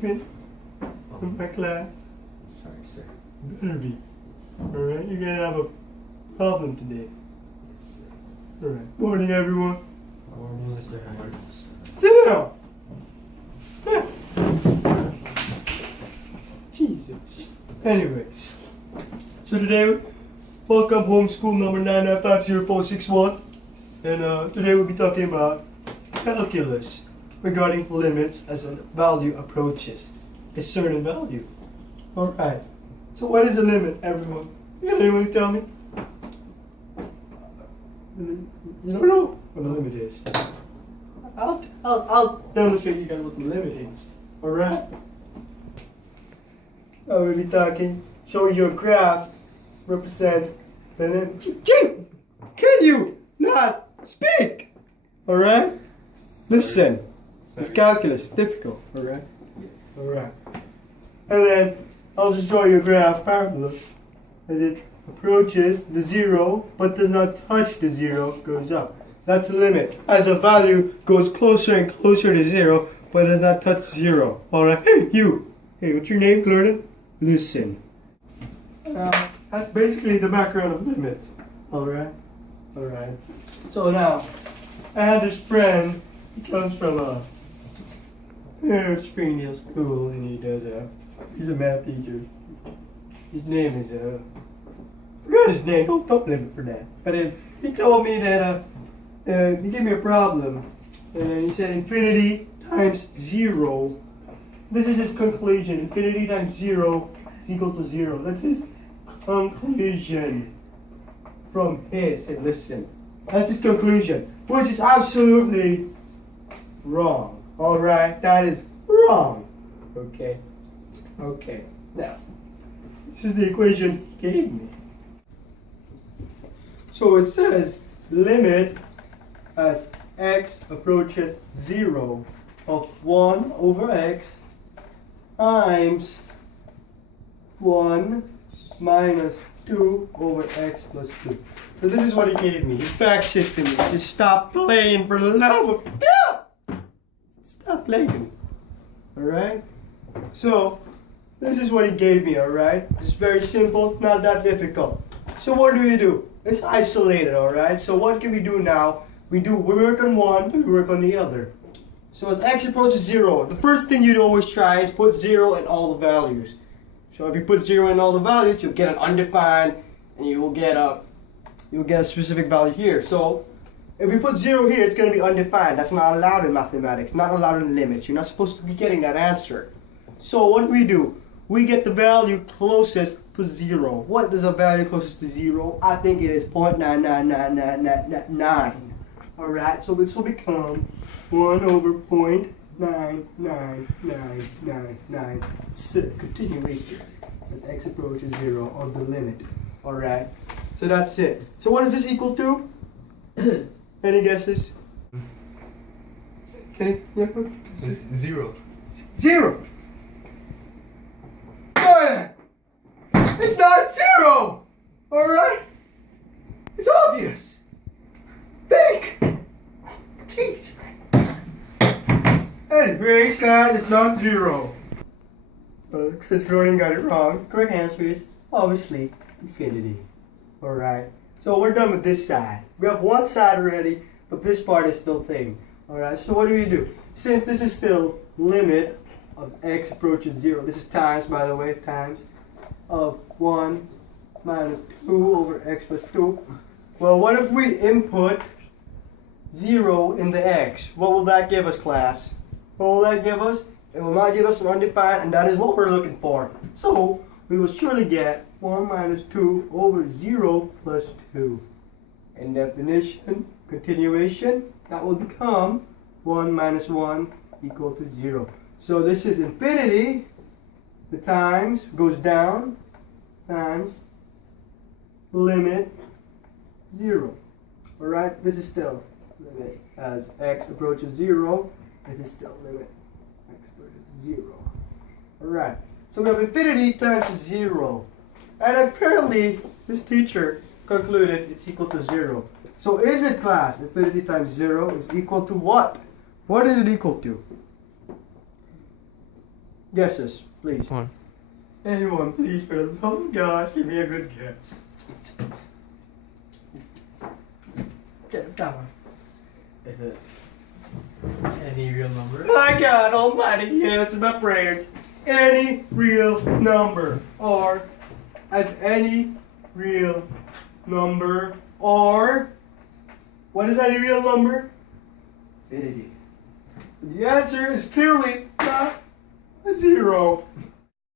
sleeping in my class? Sorry, sir. Better be. Alright, you're gonna have a problem today. Yes, sir. Alright. Morning, everyone. Morning, Mr. Hines. Sit down! Jesus. Anyways. So today, welcome home school number 9950461. And today we'll be talking about calculus regarding limits as a value approaches a certain value. Alright. So what is a limit, everyone? You got anyone to tell me? You don't know what a limit is. I'll demonstrate you guys what the limit is. Alright? I will be showing you a graph represent the limit. Jim! Can you not speak? Alright? Listen. It's calculus, difficult. Alright? Alright. And then I'll just draw you a graph parabola as it approaches the zero but does not touch the zero, goes up. That's the limit. As a value goes closer and closer to zero but does not touch zero. Alright? Hey, you! Hey, what's your name, Gordon? Listen. That's basically the background of limits. Alright? Alright. So now, I had this friend. He comes from springdale school, and he's a math teacher. His name is I forgot his name. Don't blame me for that. But he told me that he gave me a problem, and he said infinity times 0. This is his conclusion. Infinity times 0 is equal to 0. That's his conclusion from his. And listen, that's his conclusion, which is absolutely wrong. Alright, that is wrong. Okay. Okay. Now, this is the equation he gave me. So it says limit as x approaches 0 of 1 over x times 1 minus 2 over x plus 2. So this is what he gave me. He faxed it to me. Just stop playing for the love of God! Stop playing. Alright? So, this is what he gave me, alright? It's very simple, not that difficult. So what do? It's isolated, alright? So what can we do now? We work on one, we work on the other. So as x approaches 0, the first thing you'd always try is put 0 in all the values. So if you put 0 in all the values, you'll get an undefined, and you will get a specific value here. So if we put 0 here, it's going to be undefined. That's not allowed in mathematics, not allowed in limits. You're not supposed to be getting that answer. So what do? We get the value closest to 0. What is the value closest to 0? I think it is 0.99999. Alright, so this will become 1 over 0.99999. Continuation as x approaches 0 of the limit. Alright, so that's it. So what is this equal to? Any guesses? Okay, yeah. It's 0. 0! It's not 0! Alright? It's obvious! Think! Jeez! Anyways, guys, it's not 0. Since Gordon got it wrong, the correct answer is obviously infinity. Alright? So we're done with this side. We have one side already, but this part is still thing. Alright, so what do? Since this is still limit of x approaches 0, this is times, by the way, times of 1 minus 2 over x plus 2. Well, what if we input 0 in the x? What will that give us, class? What will that give us? It will not give us an undefined, and that is what we're looking for. So, we will surely get 1 minus 2 over 0 plus 2. In definition, continuation, that will become 1 minus 1 equal to 0. So this is infinity. The times goes down, times limit 0. Alright, this is still limit as x approaches 0. This is still limit x approaches 0. Alright, so we have infinity times 0. And apparently, this teacher concluded it's equal to 0. So is it, class, infinity times 0 is equal to what? What is it equal to? Guesses, please. Come on. Anyone, please, for the love of God, give me a good guess. Get that one. Is it any real number? My God Almighty, He answered my prayers. Any real number, or as any real number, or what is any real number? Infinity. The answer is clearly not a 0.